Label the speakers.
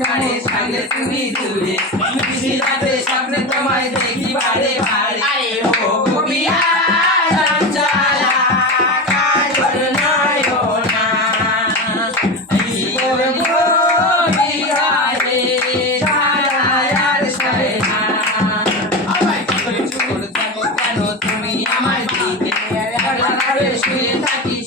Speaker 1: কানে সামনে
Speaker 2: তুমি দূরে মিশি রাতে স্বপ্নে তোমায় দেখি বারে বারে
Speaker 1: ও গোপিয়া
Speaker 2: তুমি আমার
Speaker 1: দিকে শুয়ে
Speaker 2: থাকিস